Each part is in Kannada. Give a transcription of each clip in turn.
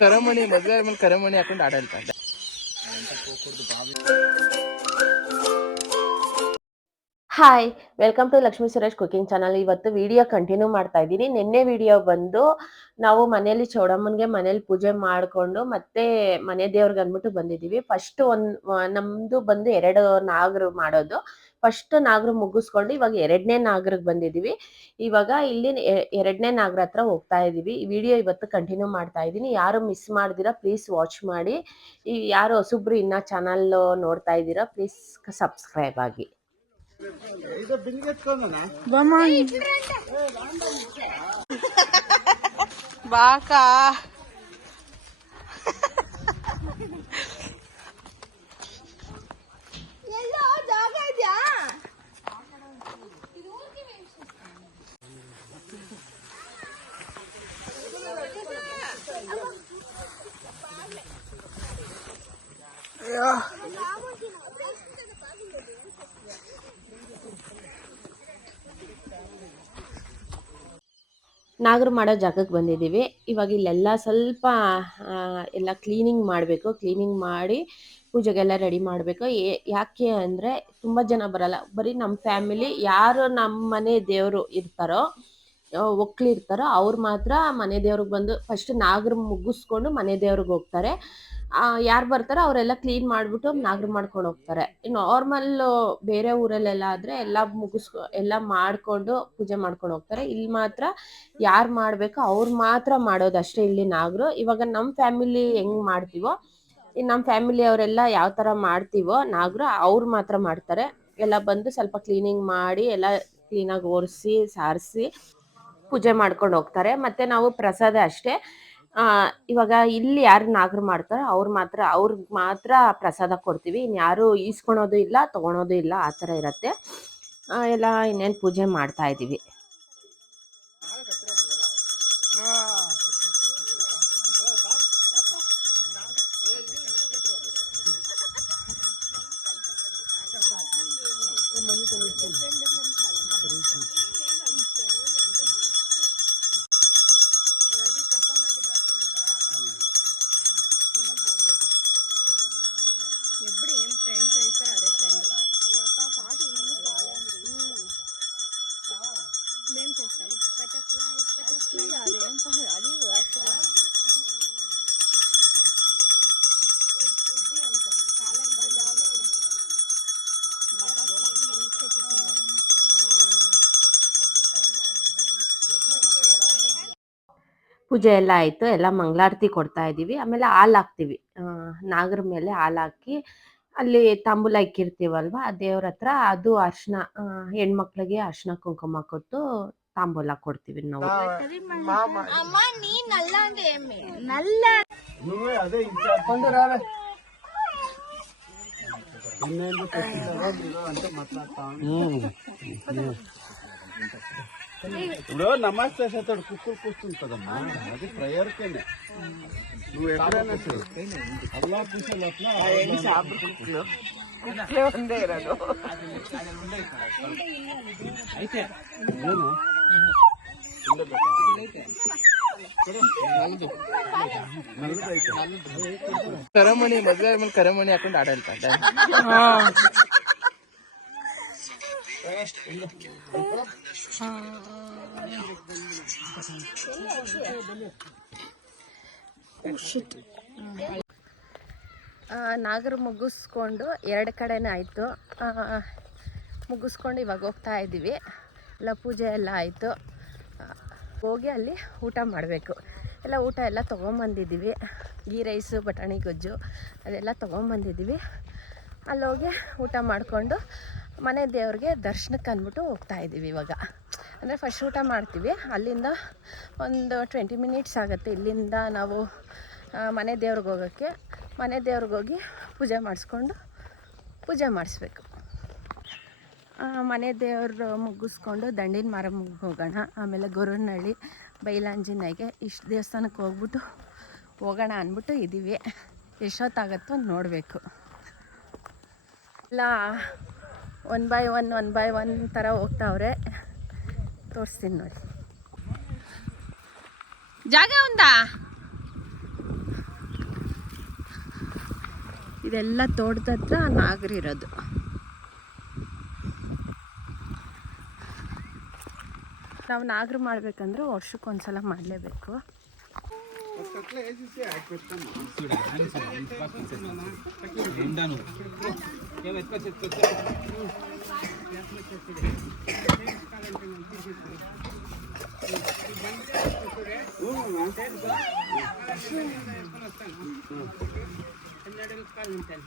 ಕರಮಣಿ, ಮದ್ವೆ ಆದ್ಮೇಲೆ ಕರಮಣಿ ಹಾಕೊಂಡು ಆಡ ಹೇಳ್ತಾ ಇದ್ದೆ hi welcome to Lakshmi Suresh cooking channel ಇವತ್ತು ವಿಡಿಯೋ ಕಂಟಿನ್ಯೂ ಮಾಡ್ತಾ ಇದ್ದೀನಿ. ನಿನ್ನೆ ವಿಡಿಯೋ ಬಂದು ನಾವು ಮನೆಯಲ್ಲಿ ಚೌಡಮ್ಮನ್ಗೆ ಮನೇಲಿ ಪೂಜೆ ಮಾಡಿಕೊಂಡು ಮತ್ತೆ ಮನೆ ದೇವ್ರಿಗೆ ಅಂದ್ಬಿಟ್ಟು ಬಂದಿದ್ದೀವಿ. ಫಸ್ಟ್ ಒಂದು, ನಮ್ದು ಬಂದು ಎರಡು ನಾಗರು ಮಾಡೋದು. ಫಸ್ಟ್ ನಾಗರ ಮುಗಿಸ್ಕೊಂಡು ಇವಾಗ ಎರಡನೇ ನಾಗರಕ್ಕೆ ಬಂದಿದ್ದೀವಿ ಇವಾಗ ಇಲ್ಲಿ ಎರಡನೇ ನಾಗರ ಹತ್ರ ಹೋಗ್ತಾ ಇದ್ದೀವಿ ಈ ವಿಡಿಯೋ ಇವತ್ತು ಕಂಟಿನ್ಯೂ ಮಾಡ್ತಾ ಇದ್ದೀನಿ ಯಾರು ಮಿಸ್ ಮಾಡಿದಿರಾ ಪ್ಲೀಸ್ ವಾಚ್ ಮಾಡಿ. ಈ ಯಾರು ಹೊಸಬ್ರು ಇನ್ನ ಚಾನಲ್ ನೋಡ್ತಾ ಇದ್ದೀರಾ ಪ್ಲೀಸ್ ಸಬ್ಸ್ಕ್ರೈಬ್ ಆಗಿ. ಬಾಕಾ ಎಲ್ಲೋ ಜಾಗ ಇದೆಯಾ ನಾಗರು ಮಾಡೋ ಜಾಗಕ್ಕೆ ಬಂದಿದ್ದೀವಿ. ಇವಾಗ ಇಲ್ಲೆಲ್ಲ ಸ್ವಲ್ಪ ಎಲ್ಲ ಕ್ಲೀನಿಂಗ್ ಮಾಡಬೇಕು. ಕ್ಲೀನಿಂಗ್ ಮಾಡಿ ಪೂಜೆಗೆಲ್ಲ ರೆಡಿ ಮಾಡಬೇಕು. ಯಾಕೆ ಅಂದರೆ ತುಂಬ ಜನ ಬರಲ್ಲ. ಬರೀ ನಮ್ಮ ಫ್ಯಾಮಿಲಿ ಯಾರು ನಮ್ಮ ಮನೆ ದೇವರು ಇರ್ತಾರೋ ಒಕ್ಕಲಿರ್ತಾರೋ ಅವ್ರು ಮಾತ್ರ ಮನೆ ದೇವ್ರಿಗೆ ಬಂದು ಫಸ್ಟ್ ನಾಗರು ಮುಗಿಸ್ಕೊಂಡು ಮನೆ ದೇವ್ರಿಗೆ ಹೋಗ್ತಾರೆ. ಯಾರು ಬರ್ತಾರೋ ಅವರೆಲ್ಲ ಕ್ಲೀನ್ ಮಾಡಿಬಿಟ್ಟು ನಾಗರ ಮಾಡ್ಕೊಂಡು ಹೋಗ್ತಾರೆ. ನಾರ್ಮಲ್ ಬೇರೆ ಊರಲ್ಲೆಲ್ಲ ಆದರೆ ಎಲ್ಲ ಮುಗಿಸ್ಕೊ ಎಲ್ಲ ಮಾಡಿಕೊಂಡು ಪೂಜೆ ಮಾಡ್ಕೊಂಡು ಹೋಗ್ತಾರೆ. ಇಲ್ಲಿ ಮಾತ್ರ ಯಾರು ಮಾಡಬೇಕೋ ಅವ್ರು ಮಾತ್ರ ಮಾಡೋದಷ್ಟೇ ಇಲ್ಲಿ ನಾಗರು. ಇವಾಗ ನಮ್ಮ ಫ್ಯಾಮಿಲಿ ಹೆಂಗ್ ಮಾಡ್ತೀವೋ ನಮ್ಮ ಫ್ಯಾಮಿಲಿ ಅವರೆಲ್ಲ ಯಾವ ಥರ ಮಾಡ್ತೀವೋ ನಾಗರು ಅವ್ರು ಮಾತ್ರ ಮಾಡ್ತಾರೆ. ಎಲ್ಲ ಬಂದು ಸ್ವಲ್ಪ ಕ್ಲೀನಿಂಗ್ ಮಾಡಿ ಎಲ್ಲ ಕ್ಲೀನಾಗಿ ಒರೆಸಿ ಸಾರಿಸಿ ಪೂಜೆ ಮಾಡ್ಕೊಂಡು ಹೋಗ್ತಾರೆ. ಮತ್ತೆ ನಾವು ಪ್ರಸಾದ ಅಷ್ಟೇ. ಆ, ಇವಾಗ ಇಲ್ಲಿ ಯಾರು ನಾಗರು ಮಾಡ್ತಾರೋ ಅವ್ರು ಮಾತ್ರ ಅವ್ರಿಗೆ ಮಾತ್ರ ಪ್ರಸಾದ ಕೊಡ್ತೀವಿ. ಇನ್ಯಾರು ಈಸ್ಕೊಳೋದು ಇಲ್ಲ ತಗೊಳೋದು ಇಲ್ಲ ಆ ಥರ ಇರತ್ತೆ. ಆ, ಎಲ್ಲ ಇನ್ನೇನು ಪೂಜೆ ಮಾಡ್ತಾ ಇದ್ದೀವಿ. ಪೂಜೆ ಎಲ್ಲ ಆಯ್ತು ಎಲ್ಲ ಮಂಗಳಾರತಿ ಕೊಡ್ತಾ ಇದ್ದೀವಿ. ಆಮೇಲೆ ಹಾಲು ಹಾಕ್ತೀವಿ. ನಾಗರ ಮೇಲೆ ಹಾಲು ಹಾಕಿ ಅಲ್ಲಿ ತಾಂಬೂಲ ಇಕ್ಕಿರ್ತೀವಲ್ವ ದೇವ್ರ ಹತ್ರ ಅದು ಅರ್ಶನ ಹೆಣ್ಮಕ್ಳಿಗೆ ಅರ್ಶನ ಕುಂಕುಮ ಕೊಟ್ಟು ತಾಂಬೂಲ ಕೊಡ್ತೀವಿ ನಾವು. ಹ್ಮ್. నీ నల్లంగా ఏమి నల్ల నువ్వే అదే ఇంకొండు రాలే ಇನ್ನೇನು ಅಂತ ಮಾತಾಡ್ತಾ ఇప్పుడు నమస్తే చేస్తాడు కుక్కలు కూర్చుంటుందమ్మా అది ప్రేయర్కేనే నువ్వు ఎక్కడైనా సరే అల్లా పూసలు అట్లా నేను ಕರಮಣಿ ಮದ್ವೆ ಆದ್ಮೇಲೆ ಕರಮಣಿ ಹಾಕೊಂಡು ಆಡ ಹೇಳ್ತಾ ಇದ್ದೆ ನಾಗರು ಮುಗಿಸ್ಕೊಂಡು ಎರಡು ಕಡೆನೇ ಆಯಿತು. ಮುಗಿಸ್ಕೊಂಡು ಇವಾಗ ಹೋಗ್ತಾ ಇದ್ದೀವಿ. ಎಲ್ಲ ಪೂಜೆ ಎಲ್ಲ ಆಯಿತು. ಹೋಗಿ ಅಲ್ಲಿ ಊಟ ಮಾಡಬೇಕು. ಎಲ್ಲ ಊಟ ಎಲ್ಲ ತೊಗೊಂಬಂದಿದ್ದೀವಿ. ಗೀ ರೈಸು, ಬಟಾಣಿ ಗೊಜ್ಜು, ಅದೆಲ್ಲ ತೊಗೊಂಬಂದಿದ್ದೀವಿ. ಅಲ್ಲೋಗಿ ಊಟ ಮಾಡಿಕೊಂಡು ಮನೆ ದೇವ್ರಿಗೆ ದರ್ಶನಕ್ಕೆ ಅಂದ್ಬಿಟ್ಟು ಹೋಗ್ತಾ ಇದ್ದೀವಿ ಇವಾಗ. ಅಂದರೆ ಫಸ್ಟ್ ಊಟ ಮಾಡ್ತೀವಿ. ಅಲ್ಲಿಂದ ಒಂದು ಟ್ವೆಂಟಿ ಮಿನಿಟ್ಸ್ ಆಗುತ್ತೆ ಇಲ್ಲಿಂದ ನಾವು ಮನೆ ದೇವ್ರಿಗೆ ಹೋಗೋಕ್ಕೆ. ಮನೆ ದೇವ್ರಿಗೆ ಹೋಗಿ ಪೂಜೆ ಮಾಡಿಸ್ಕೊಂಡು ಪೂಜೆ ಮಾಡಿಸ್ಬೇಕು. ಮನೆ ದೇವರು ಮುಗಿಸ್ಕೊಂಡು ದಂಡಿನ ಮಾರಮ್ಮಗೆ ಹೋಗೋಣ. ಆಮೇಲೆ ಗೊರವನಹಳ್ಳಿ ಬೈಲಾಂಜಿನಾಗೆ ಇಷ್ಟು ದೇವಸ್ಥಾನಕ್ಕೆ ಹೋಗ್ಬಿಟ್ಟು ಹೋಗೋಣ ಅಂದ್ಬಿಟ್ಟು ಇದ್ದೀವಿ. ಎಷ್ಟೊತ್ತಾಗತ್ತೋ ನೋಡಬೇಕು. ಎಲ್ಲ one by one one by one ಥರ ಹೋಗ್ತಾವ್ರೆ. ತೋರಿಸ್ತೀನಿ ನೋಡಿ. ಜಾಗ ಒಂದ? ಇದೆಲ್ಲ ತೋಟದ ಹತ್ರ ನಾಗರಿರೋದು ನಾವು ನಾಗರು ಮಾಡ್ಬೇಕಂದ್ರೆ ವರ್ಷಕ್ಕೊಂದ್ಸಲ ಮಾಡಲೇಬೇಕು. ఎండాను ఏం ఎత్తుకొచ్చి ఎత్తుకొచ్చి ఉంటాను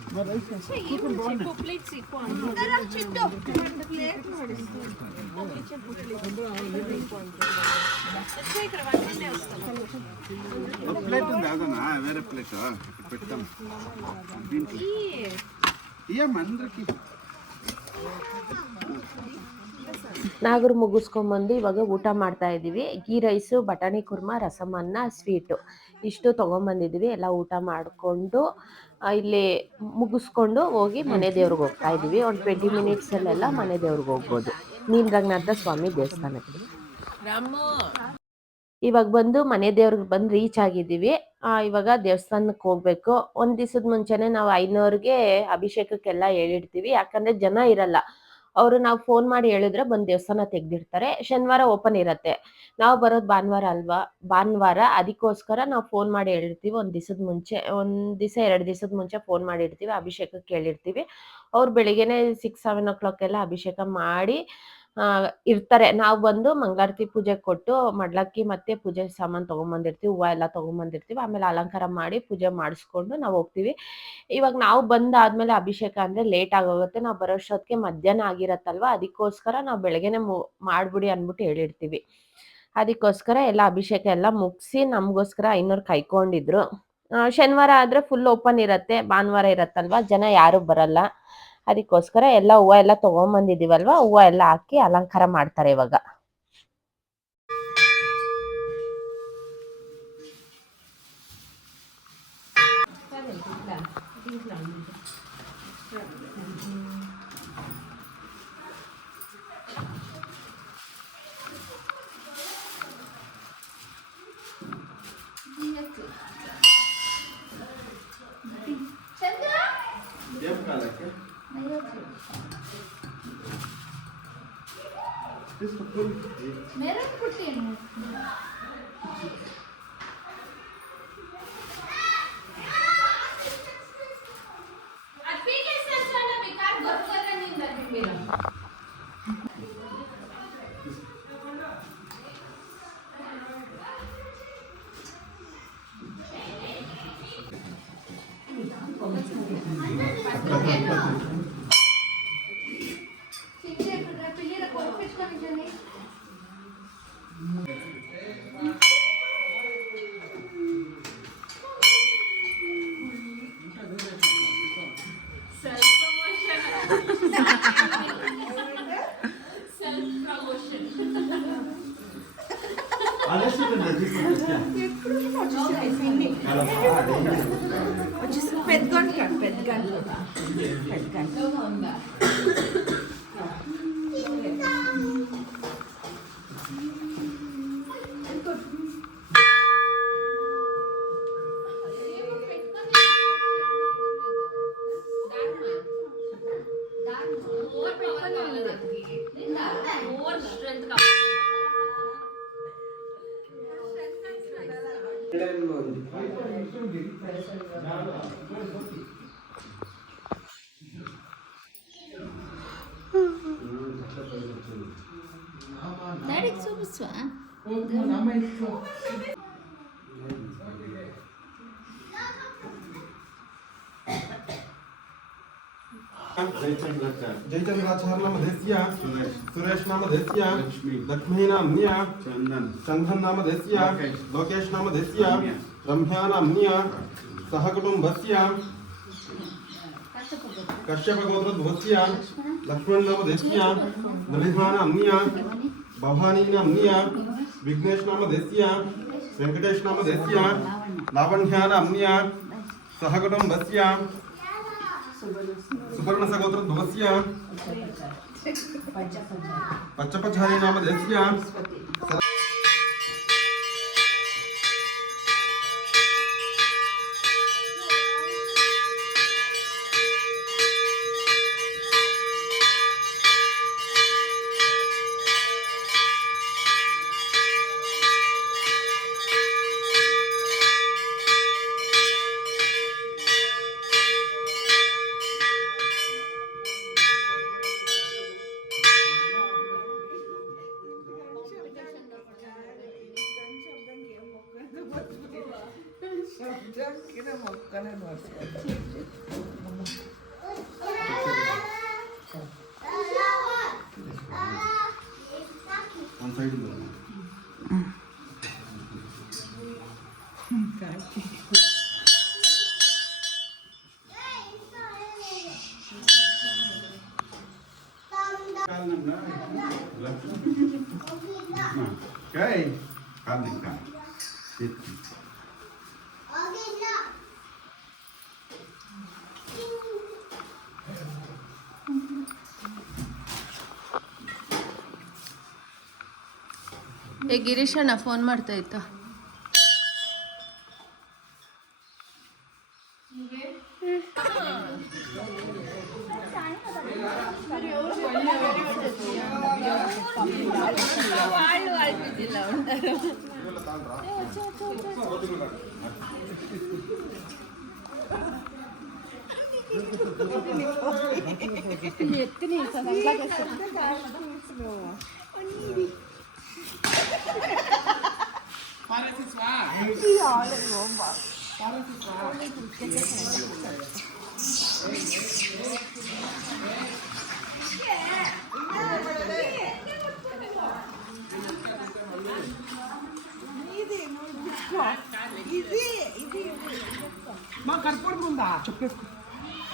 ప్లేట్ ఉంది అదనా వేరే ప్లేట్ పెడతాం దీంట్లో ఇయ్యమ్మ అందరికి ನಾಗರು ಮುಗಿಸ್ಕೊಂಬಂದು ಇವಾಗ ಊಟ ಮಾಡ್ತಾ ಇದ್ದೀವಿ ಗೀ ರೈಸು ಬಟಾಣಿ ಕುರ್ಮಾ ರಸಮ್ ಅನ್ನ ಸ್ವೀಟು ಇಷ್ಟು ತೊಗೊಂಬಂದಿದ್ದೀವಿ ಎಲ್ಲ ಊಟ ಮಾಡಿಕೊಂಡು ಇಲ್ಲಿ ಮುಗಿಸ್ಕೊಂಡು ಹೋಗಿ ಮನೆ ದೇವ್ರಿಗೆ ಹೋಗ್ತಾ ಇದ್ದೀವಿ. ಒಂದು ಟ್ವೆಂಟಿ ಮಿನಿಟ್ಸಲ್ಲೆಲ್ಲ ಮನೆ ದೇವ್ರಿಗೆ ಹೋಗ್ಬೋದು. ನೀಲರಂಗನಾಥ ಸ್ವಾಮಿ ದೇವಸ್ಥಾನಕ್ಕೆ. ಇವಾಗ ಬಂದು ಮನೆ ದೇವ್ರಿಗೆ ಬಂದು ರೀಚ್ ಆಗಿದ್ದೀವಿ. ಇವಾಗ ದೇವಸ್ಥಾನಕ್ಕೆ ಹೋಗ್ಬೇಕು. ಒಂದ್ ದಿವಸದ ಮುಂಚೆನೆ ನಾವು ಐನೂರಿಗೆ ಅಭಿಷೇಕಕ್ಕೆಲ್ಲ ಹೇಳಿರ್ತೀವಿ. ಯಾಕಂದ್ರೆ ಜನ ಇರಲ್ಲ. ಅವರು ನಾವು ಫೋನ್ ಮಾಡಿ ಹೇಳಿದ್ರೆ ಬಂದು ದೇವಸ್ಥಾನ ತೆಗ್ದಿರ್ತಾರೆ ಶನಿವಾರ ಓಪನ್ ಇರತ್ತೆ. ನಾವು ಬರೋದು ಭಾನುವಾರ ಅಲ್ವಾ? ಭಾನುವಾರ ಅದಕ್ಕೋಸ್ಕರ ನಾವು ಫೋನ್ ಮಾಡಿ ಹೇಳಿರ್ತೀವಿ. ಒಂದ್ ದಿವಸದ ಮುಂಚೆ, ಒಂದ್ ದಿವಸ ಎರಡು ದಿವಸದ ಮುಂಚೆ ಫೋನ್ ಮಾಡಿರ್ತೀವಿ. ಅಭಿಷೇಕಕ್ಕೆ ಹೇಳಿರ್ತೀವಿ ಅವ್ರು ಬೆಳಿಗ್ಗೆನೆ ಸಿಕ್ಸ್ ಸೆವೆನ್ ಓ ಕ್ಲಾಕ್ ಎಲ್ಲ ಅಭಿಷೇಕ ಮಾಡಿ ಆ, ಇರ್ತಾರೆ. ನಾವು ಬಂದು ಮಂಗಳಾರತಿ ಪೂಜೆ ಕೊಟ್ಟು ಮಡ್ಲಕ್ಕಿ ಮತ್ತೆ ಪೂಜೆ ಸಾಮಾನು ತಗೊಂಬಂದಿರ್ತೀವಿ ಹೂವ ಎಲ್ಲ ತಗೊಂಬಂದಿರ್ತೀವಿ. ಆಮೇಲೆ ಅಲಂಕಾರ ಮಾಡಿ ಪೂಜೆ ಮಾಡಿಸ್ಕೊಂಡು ನಾವು ಹೋಗ್ತೀವಿ. ಇವಾಗ ನಾವು ಬಂದಾದ್ಮೇಲೆ ಅಭಿಷೇಕ ಅಂದ್ರೆ ಲೇಟ್ ಆಗೋಗುತ್ತೆ. ನಾವು ಬರೋಷ್ಟೊತ್ತಿಗೆ ಮಧ್ಯಾಹ್ನ ಆಗಿರತ್ತಲ್ವಾ? ಅದಕ್ಕೋಸ್ಕರ ನಾವು ಬೆಳಗ್ಗೆನೆ ಮಾಡ್ಬಿಡಿ ಅಂದ್ಬಿಟ್ಟು ಹೇಳಿರ್ತೀವಿ. ಅದಕ್ಕೋಸ್ಕರ ಎಲ್ಲ ಅಭಿಷೇಕ ಎಲ್ಲ ಮುಗಿಸಿ ನಮಗೋಸ್ಕರ ಐನೂರು ಕಾಯ್ಕೊಂಡಿದ್ರು ಶನಿವಾರ ಆದ್ರೆ ಫುಲ್ ಓಪನ್ ಇರತ್ತೆ. ಭಾನುವಾರ ಇರತ್ತಲ್ವ? ಜನ ಯಾರು ಬರಲ್ಲ. ಅದಕ್ಕೋಸ್ಕರ ಎಲ್ಲ ಹೂವು ಎಲ್ಲ ತಗೊಂಬಂದಿದೀವಲ್ವಾ? ಹೂವ ಎಲ್ಲ ಹಾಕಿ ಅಲಂಕಾರ ಮಾಡ್ತಾರೆ ಇವಾಗ. Meron po siya. వచ్చేసి పెద్ద గంట పెద్ద గంట పెద్ద గంట ఓవర్ స్ట్రెంత్ కావాలి డాడీకి जयचंद्रा नाम धैर्य सुरेश। नाम धैर्य लक्ष्मी। नाम निया चंदन। चंदन नाम धैर्य लोकेश। नाम धैर्य रम्या। नाम निया सहकुटुम भस्या कश्यप गोत्र भस्या लक्ष्मण नाम धैर्य नलिहा नाम निया भवानी नाम निया विघ्नेश नाम धैर्य वेंकटेश नाम धैर्य लावण्या नाम निया सहकुटुम भस्या సుపర్ణ సగోత్రం ధ్వస్య పచ్చపచారి నామ దేశ్య. ಏ ಗಿರೀಶಣ್ಣ ಫೋನ್ ಮಾಡ್ತಾ ಇತ್ತ? olha de bomba. Mancar por mundo. Chupesco.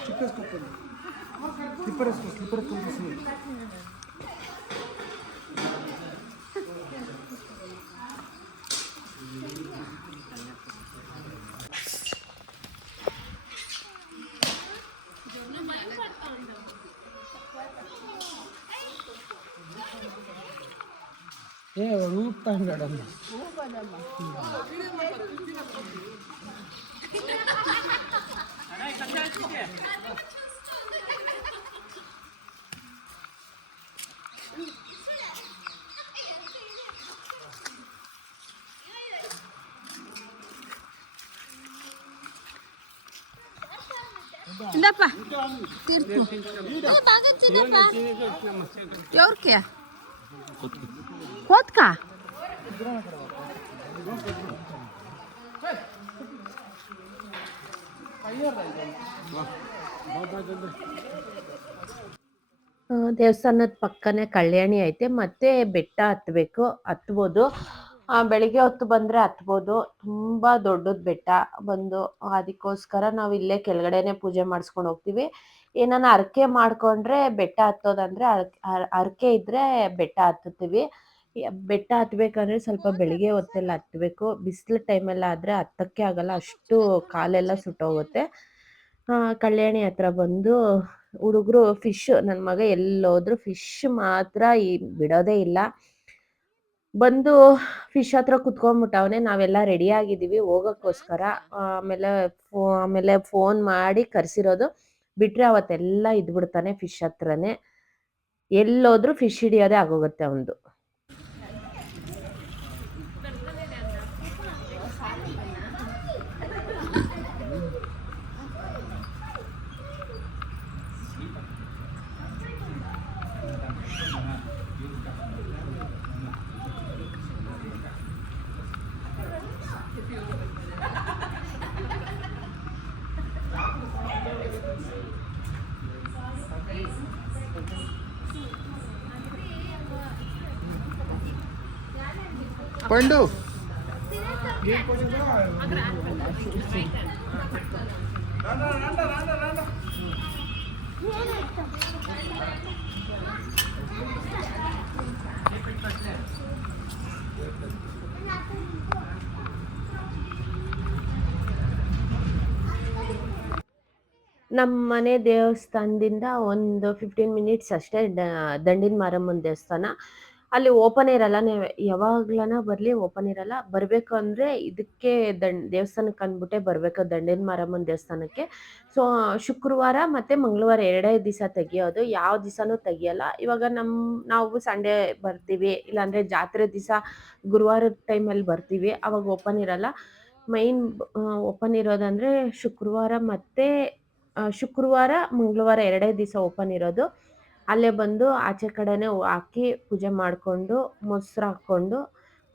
Chupesco. Chupesco. Chupesco. Chupesco. Thank you. ఏ ఊపుతాం మేడం ఊపడమ్మా ತೀರ್ತು ಏ, ಬಾಗ ತಿನ್ನಪ್ಪ ಎವ್ರಕ್ಕೆ ಕೋತ್ಕ? ದೇವಸ್ಥಾನದ ಪಕ್ಕನೇ ಕಲ್ಯಾಣಿ ಐತೆ ಮತ್ತೆ ಬೆಟ್ಟ ಹತ್ಬೇಕು ಹತ್ಬೋದು. ಬೆಳಿಗ್ಗೆ ಹೊತ್ತು ಬಂದ್ರೆ ಹತ್ಬೋದು. ತುಂಬಾ ದೊಡ್ಡದು ಬೆಟ್ಟ. ಬಂದು ಅದಕ್ಕೋಸ್ಕರ ನಾವು ಇಲ್ಲೇ ಕೆಳಗಡೆನೆ ಪೂಜೆ ಮಾಡಿಸ್ಕೊಂಡು ಹೋಗ್ತೀವಿ. ಏನಾನ ಹರಕೆ ಮಾಡ್ಕೊಂಡ್ರೆ ಬೆಟ್ಟ ಹತ್ತೋದಂದ್ರೆ ಹರಕೆ ಇದ್ರೆ ಬೆಟ್ಟ ಹತ್ತುತ್ತೀವಿ. ಬೆಟ್ಟ ಹತ್ಬೇಕಂದ್ರೆ ಸ್ವಲ್ಪ ಬೆಳಿಗ್ಗೆ ಹೊತ್ತೆಲ್ಲ ಹತ್ಬೇಕು. ಬಿಸಿಲು ಟೈಮೆಲ್ಲ ಆದ್ರೆ ಹತ್ತಕ್ಕೆ ಆಗಲ್ಲ. ಅಷ್ಟು ಕಾಲೆಲ್ಲ ಸುಟ್ಟೋಗುತ್ತೆ. ಕಲ್ಯಾಣಿ ಹತ್ರ ಬಂದು ಹುಡುಗರು ಫಿಶ್ ನನ್ನ ಮಗ ಎಲ್ಲೋದ್ರು ಫಿಶ್ ಮಾತ್ರ ಈ ಬಿಡೋದೇ ಇಲ್ಲ. ಬಂದು ಫಿಶ್ ಹತ್ರ ಕುತ್ಕೊಂಡ್ಬಿಟ್ಟವನೆ, ನಾವೆಲ್ಲ ರೆಡಿ ಆಗಿದ್ದೀವಿ ಹೋಗೋಕ್ಕೋಸ್ಕರ. ಆಮೇಲೆ ಫೋ, ಆಮೇಲೆ ಫೋನ್ ಮಾಡಿ ಕರೆಸಿರೋದು. ಬಿಟ್ರೆ ಅವತ್ತೆಲ್ಲ ಇದ್ಬಿಡ್ತಾನೆ ಫಿಶ್ ಹತ್ರನೇ. ಎಲ್ಲೋದ್ರೂ ಫಿಶ್ ಹಿಡಿಯೋದೇ ಆಗೋಗುತ್ತೆ ಅವನದು. पंडू ನಮ್ಮ ಮನೆ ದೇವಸ್ಥಾನದಿಂದ ಒಂದು ಫಿಫ್ಟೀನ್ ಮಿನಿಟ್ಸ್ ಅಷ್ಟೇ ಡ- ದಂಡಿನ ಮಾರಮ್ಮನ ದೇವಸ್ಥಾನ ಅಲ್ಲಿ ಓಪನ್ ಇರಲ್ಲ. ನೀವು ಯಾವಾಗ್ಲನ ಬರಲಿ ಓಪನ್ ಇರಲ್ಲ. ಬರಬೇಕು ಅಂದರೆ ಇದಕ್ಕೆ ದಂಡ್, ದೇವಸ್ಥಾನಕ್ಕೆ ಅಂದ್ಬಿಟ್ಟೆ ಬರಬೇಕು. ದಂಡಿನ ಮಾರಮ್ಮನ ದೇವಸ್ಥಾನಕ್ಕೆ. ಸೊ ಶುಕ್ರವಾರ ಮತ್ತು ಮಂಗಳವಾರ ಎರಡೇ ದಿವಸ ತೆಗಿಯೋದು. ಯಾವ ದಿವಸನೂ ತೆಗಿಯಲ್ಲ. ಇವಾಗ ನಮ್ಮ ನಾವು ಸಂಡೇ ಬರ್ತೀವಿ. ಇಲ್ಲಾಂದರೆ ಜಾತ್ರೆ ದಿವಸ ಗುರುವಾರದ ಟೈಮಲ್ಲಿ ಬರ್ತೀವಿ. ಅವಾಗ ಓಪನ್ ಇರಲ್ಲ. ಮೈನ್ ಓಪನ್ ಇರೋದಂದರೆ ಶುಕ್ರವಾರ ಮತ್ತು ಶುಕ್ರವಾರ, ಮಂಗಳವಾರ ಎರಡೇ ದಿವಸ ಓಪನ್ ಇರೋದು. ಅಲ್ಲೇ ಬಂದು ಆಚೆ ಕಡೆನೇ ಹಾಕಿ ಪೂಜೆ ಮಾಡಿಕೊಂಡು ಮೊಸ್ರು ಹಾಕ್ಕೊಂಡು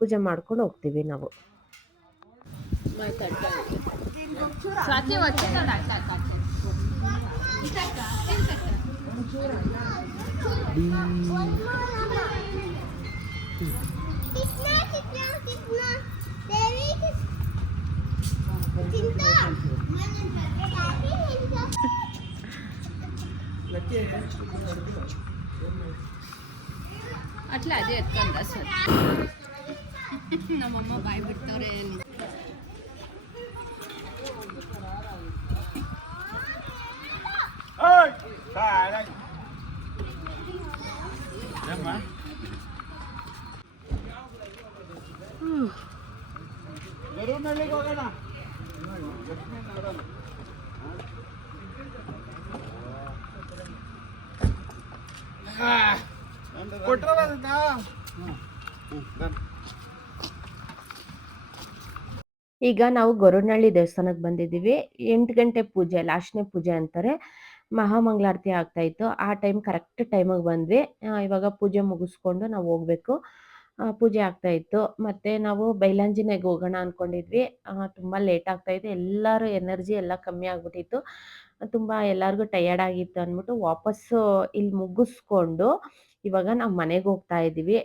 ಪೂಜೆ ಮಾಡ್ಕೊಂಡು ಹೋಗ್ತೀವಿ ನಾವು. అట్లా అదే ఎత్తండి అసలు నమ్మమ్మ భయపెడతారే Hey! ಈಗ ನಾವು ಗೊರಡನಹಳ್ಳಿ ದೇವಸ್ಥಾನಕ್ಕೆ ಬಂದಿದ್ದೀವಿ. ಎಂಟು ಗಂಟೆ ಪೂಜೆ, ಲಾಸ್ಟ್ನೇ ಪೂಜೆ ಅಂತಾರೆ. ಮಹಾಮಂಗಳಾರತಿ ಆಗ್ತಾ ಇತ್ತು. ಆ ಟೈಮ್ ಕರೆಕ್ಟ್ ಟೈಮಿಗೆ ಬಂದ್ವಿ. ಇವಾಗ ಪೂಜೆ ಮುಗಿಸ್ಕೊಂಡು ನಾವು ಹೋಗ್ಬೇಕು. ಪೂಜೆ ಆಗ್ತಾ ಇತ್ತು. ಮತ್ತೆ ನಾವು ಬೈಲಾಂಜಿನೆಗೆ ಹೋಗೋಣ ಅನ್ಕೊಂಡಿದ್ವಿ. ಆ, ತುಂಬಾ ಲೇಟ್ ಆಗ್ತಾ ಇತ್ತು. ಎಲ್ಲಾರು ಎನರ್ಜಿ ಎಲ್ಲ ಕಮ್ಮಿ ಆಗ್ಬಿಟ್ಟಿತ್ತು. ತುಂಬಾ ಎಲ್ಲರಿಗೂ ಟಯರ್ಡ್ ಆಗಿತ್ತು ಅಂದ್ಬಿಟ್ಟು ವಾಪಸ್ ಇಲ್ಲಿ ಮುಗಿಸ್ಕೊಂಡು ಇವಾಗ ನಾವು ಮನೆಗೆ ಹೋಗ್ತಾ ಇದೀವಿ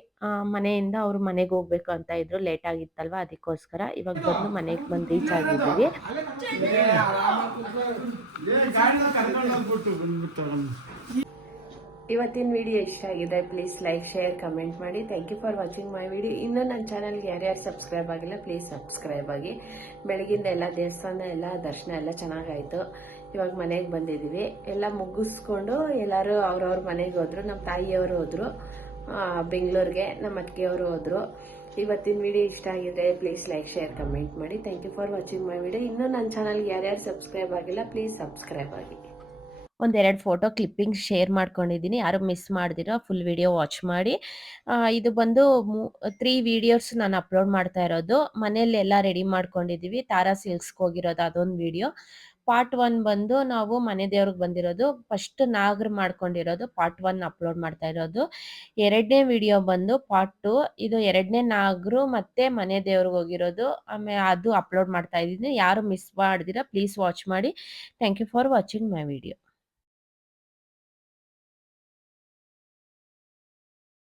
ಮನೆಯಿಂದ ಅವ್ರು ಮನೆಗೆ ಹೋಗ್ಬೇಕು ಅಂತ ಇದ್ರು. ಲೇಟ್ ಆಗಿತ್ತಲ್ವಾ? ಅದಕ್ಕೋಸ್ಕರ ಇವಾಗ ಬಂದು ಮನೆಗೆ ಬಂದು ರೀಚ್ ಆಗಿದ್ದೀವಿ. ಇವತ್ತಿನ ವಿಡಿಯೋ ಇಷ್ಟ ಆಗಿದೆ ಪ್ಲೀಸ್ ಲೈಕ್ ಶೇರ್ ಕಮೆಂಟ್ ಮಾಡಿ. Thank you for watching my video ಇನ್ನೂ ನನ್ನ ಚಾನಲ್ಗೆ ಯಾರ್ಯಾರು ಸಬ್ಸ್ಕ್ರೈಬ್ ಆಗಿಲ್ಲ ಪ್ಲೀಸ್ ಸಬ್ಸ್ಕ್ರೈಬ್ ಆಗಿ. ಬೆಳಗಿಂದ ಎಲ್ಲ ದೇವಸ್ಥಾನ, ಎಲ್ಲ ದರ್ಶನ, ಎಲ್ಲ ಚೆನ್ನಾಗಾಯಿತು. ಇವಾಗ ಮನೆಗೆ ಬಂದಿದ್ದೀವಿ ಎಲ್ಲ ಮುಗಿಸ್ಕೊಂಡು ಎಲ್ಲರೂ ಅವ್ರವ್ರ ಮನೆಗೆ ಹೋದ್ರು. ನಮ್ಮ ತಾಯಿಯವರು ಹೋದ್ರು. ಬೆಂಗಳೂರಿಗೆ ನಮ್ಮ ಅತ್ತಿಗೆಯವರು ಹೋದ್ರು. ಇವತ್ತಿನ ವಿಡಿಯೋ ಇಷ್ಟ ಆಗಿದೆ ಪ್ಲೀಸ್ ಲೈಕ್ ಶೇರ್ ಕಮೆಂಟ್ ಮಾಡಿ. Thank you for watching my video ಇನ್ನೂ ನನ್ನ ಚಾನಲ್ಗೆ ಯಾರ್ಯಾರು ಸಬ್ಸ್ಕ್ರೈಬ್ ಆಗಿಲ್ಲ ಪ್ಲೀಸ್ ಸಬ್ಸ್ಕ್ರೈಬ್ ಆಗಿ. ಒಂದೆರಡು ಫೋಟೋ ಕ್ಲಿಪ್ಪಿಂಗ್ ಶೇರ್ ಮಾಡ್ಕೊಂಡಿದ್ದೀನಿ. ಯಾರು ಮಿಸ್ ಮಾಡಿದಿರೋ ಫುಲ್ ವಿಡಿಯೋ ವಾಚ್ ಮಾಡಿ. ಇದು ಬಂದು ತ್ರೀ ವಿಡಿಯೋಸ್ ನಾನು ಅಪ್ಲೋಡ್ ಮಾಡ್ತಾ ಇರೋದು. ಮನೆಯಲ್ಲಿ ಎಲ್ಲ ರೆಡಿ ಮಾಡ್ಕೊಂಡಿದ್ದೀವಿ ತಾರಾ ಸಿಲ್ಕ್ಸ್ಗೆ ಹೋಗಿರೋದು ಅದೊಂದು ವಿಡಿಯೋ. ಪಾರ್ಟ್ ಒನ್ ಬಂದು ನಾವು ಮನೆ ದೇವ್ರಿಗೆ ಬಂದಿರೋದು. ಫಸ್ಟ್ ನಾಗರ್ ಮಾಡ್ಕೊಂಡಿರೋದು. ಪಾರ್ಟ್ ಒನ್ ಅಪ್ಲೋಡ್ ಮಾಡ್ತಾ ಇರೋದು. ಎರಡನೇ ವಿಡಿಯೋ ಬಂದು ಪಾರ್ಟ್ ಟು. ಇದು ಎರಡನೇ ನಾಗರು ಮತ್ತೆ ಮನೆ ದೇವ್ರಿಗೆ ಹೋಗಿರೋದು. ಆಮೇಲೆ ಅದು ಅಪ್ಲೋಡ್ ಮಾಡ್ತಾ ಇದ್ದೀನಿ. ಯಾರು ಮಿಸ್ ಮಾಡಿದಿರ ಪ್ಲೀಸ್ ವಾಚ್ ಮಾಡಿ. Thank you for watching my video.